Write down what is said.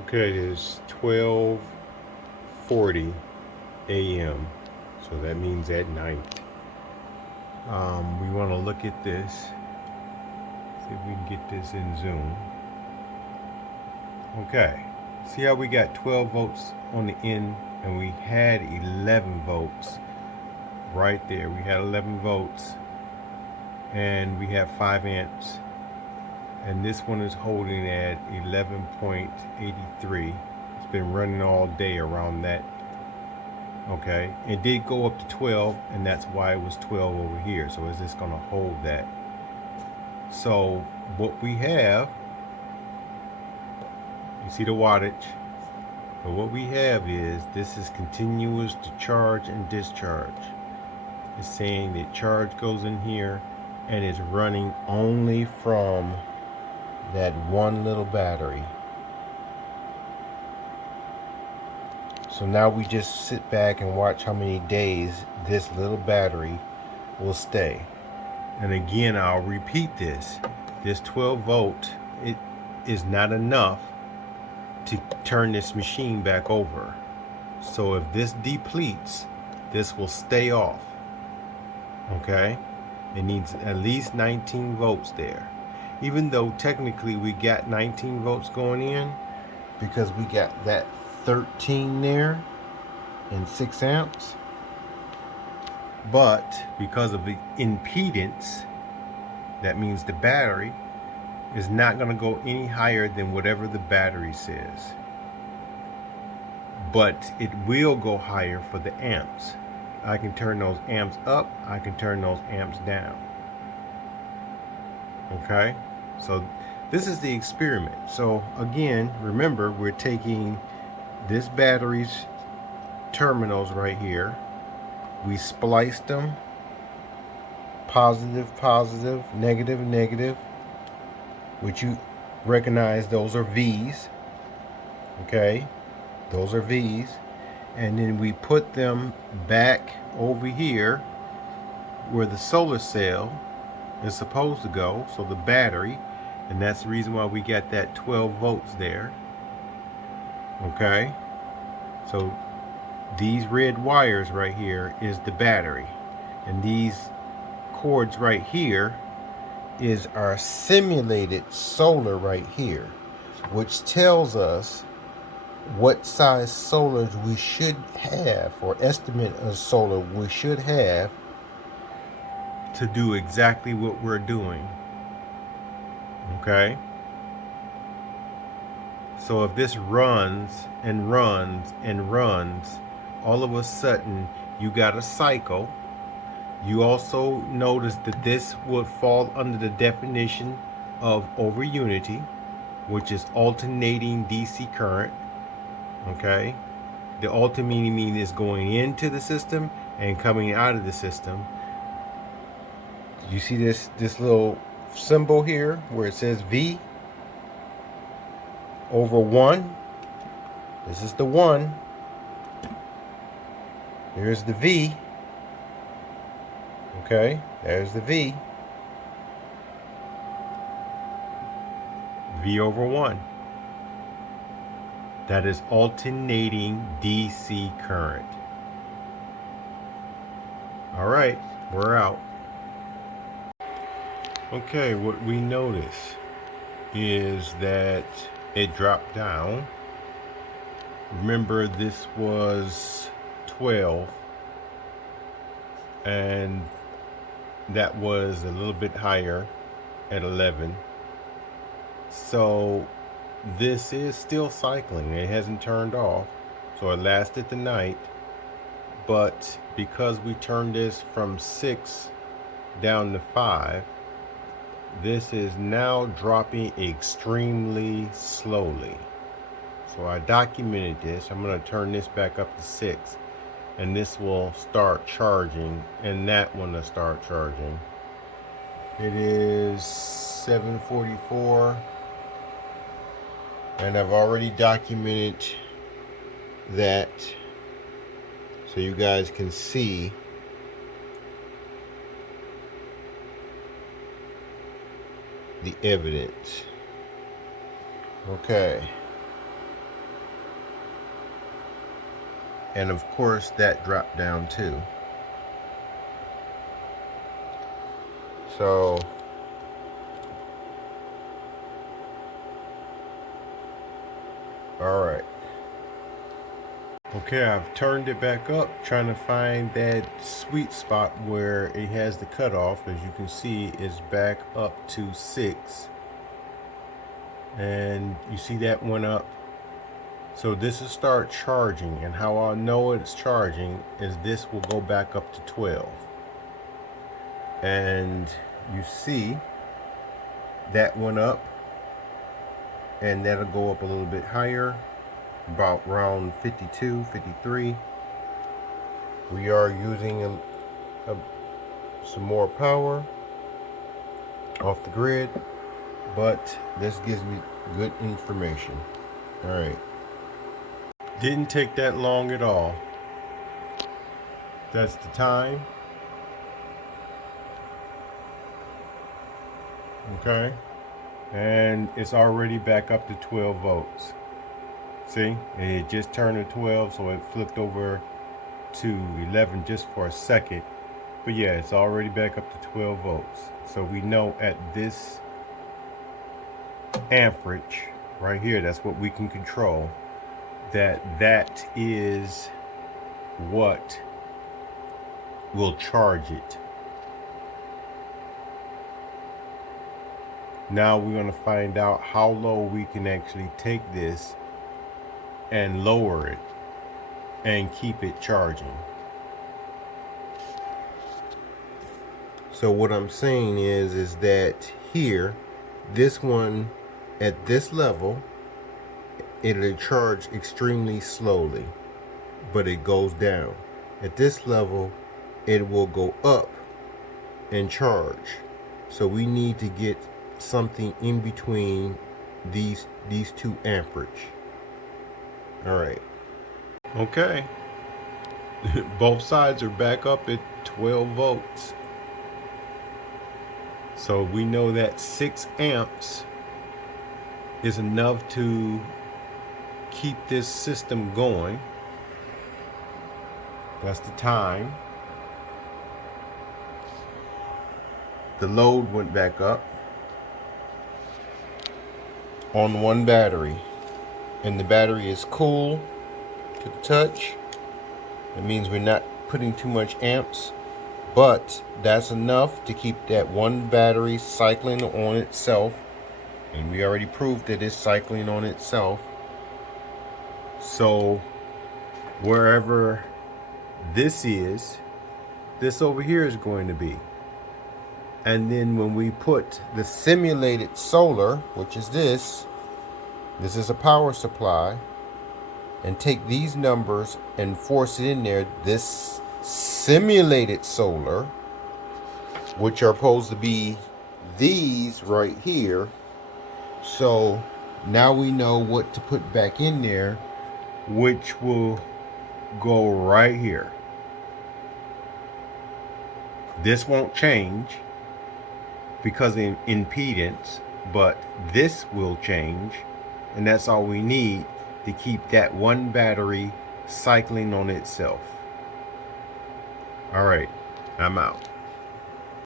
Okay, it is 12:40 a.m. So that means at night. We want to look at this. See if we can get this in Zoom. Okay. See how we got 12 votes on the end and we had 11 votes right there. We had 11 votes and we have 5 amps. And this one is holding at 11.83. It's been running all day around that. Okay, it did go up to 12, and that's why it was 12 over here. So is this going to hold that? So what we have, you see the wattage, but what we have is this is continuous to charge and discharge. It's saying that charge goes in here and it's running only from that one little battery. So now we just sit back and watch how many days this little battery will stay. And again, I'll repeat this. This 12 volt, it is not enough to turn this machine back over. So if this depletes, this will stay off. Okay? It needs at least 19 volts there. Even though technically we got 19 volts going in, because we got that 13 there and 6 amps. But because of the impedance, that means the battery is not going to go any higher than whatever the battery says. But it will go higher for the amps. I can turn those amps up, I can turn those amps down. Okay? So this is the experiment. So again, remember, we're taking this battery's terminals right here. We spliced them. Positive, positive, negative, negative. Which you recognize those are V's. Okay? Those are V's. And then we put them back over here where the solar cell is supposed to go. So the battery. And that's the reason why we got that 12 volts there. Okay? So these red wires right here is the battery. And these cords right here is our simulated solar right here, which tells us what size solar we should have, or estimate of solar we should have to do exactly what we're doing. Okay? So if this runs and runs and runs, all of a sudden you got a cycle. You also notice that this would fall under the definition of over unity, which is alternating DC current. Okay, the alternating is going into the system and coming out of the system. You see this little symbol here where it says V over 1. This is the 1. Here's the V. Okay, there's the V. V over 1. That is alternating DC current. All right, we're out. Okay, what we notice is that it dropped down. Remember, this was 12, and that was a little bit higher at 11. So this is still cycling. It hasn't turned off. So it lasted the night. But because we turned this from 6 down to 5, this is now dropping extremely slowly. So I documented this. I'm going to turn this back up to 6. And this will start charging. And that one will start charging. It is 7:44. And I've already documented that so you guys can see the evidence. Okay. And of course that dropped down too. So all right. Okay, I've turned it back up, trying to find that sweet spot where it has the cutoff. As you can see, it's back up to 6. And you see that went up. So this will start charging, and how I'll know it's charging is this will go back up to 12. And you see that went up, and that'll go up a little bit higher, about around 52, 53. We are using some more power off the grid, but this gives me good information. All right. Didn't take that long at all. That's the time. Okay. And it's already back up to 12 volts. See, it just turned to 12, so it flipped over to 11 just for a second. But yeah, it's already back up to 12 volts. So we know at this amperage right here, that's what we can control, that is what will charge it. Now we're going to find out how low we can actually take this and lower it and keep it charging. So what I'm saying is that here, this one at this level, it'll charge extremely slowly, but it goes down. At this level, it will go up and charge. So we need to get something in between these two amperage. All right. Okay. Both sides are back up at 12 volts. So we know that 6 amps is enough to keep this system going. That's the time. The load went back up on one battery, and the battery is cool to the touch. It means we're not putting too much amps, but that's enough to keep that one battery cycling on itself, and we already proved that it's cycling on itself. So wherever this is, this over here is going to be. And then when we put the simulated solar, which is this is a power supply, and take these numbers and force it in there, this simulated solar, which are supposed to be these right here. So now we know what to put back in there, which will go right here. This won't change because of impedance, but this will change, and that's all we need to keep that one battery cycling on itself. All right, I'm out.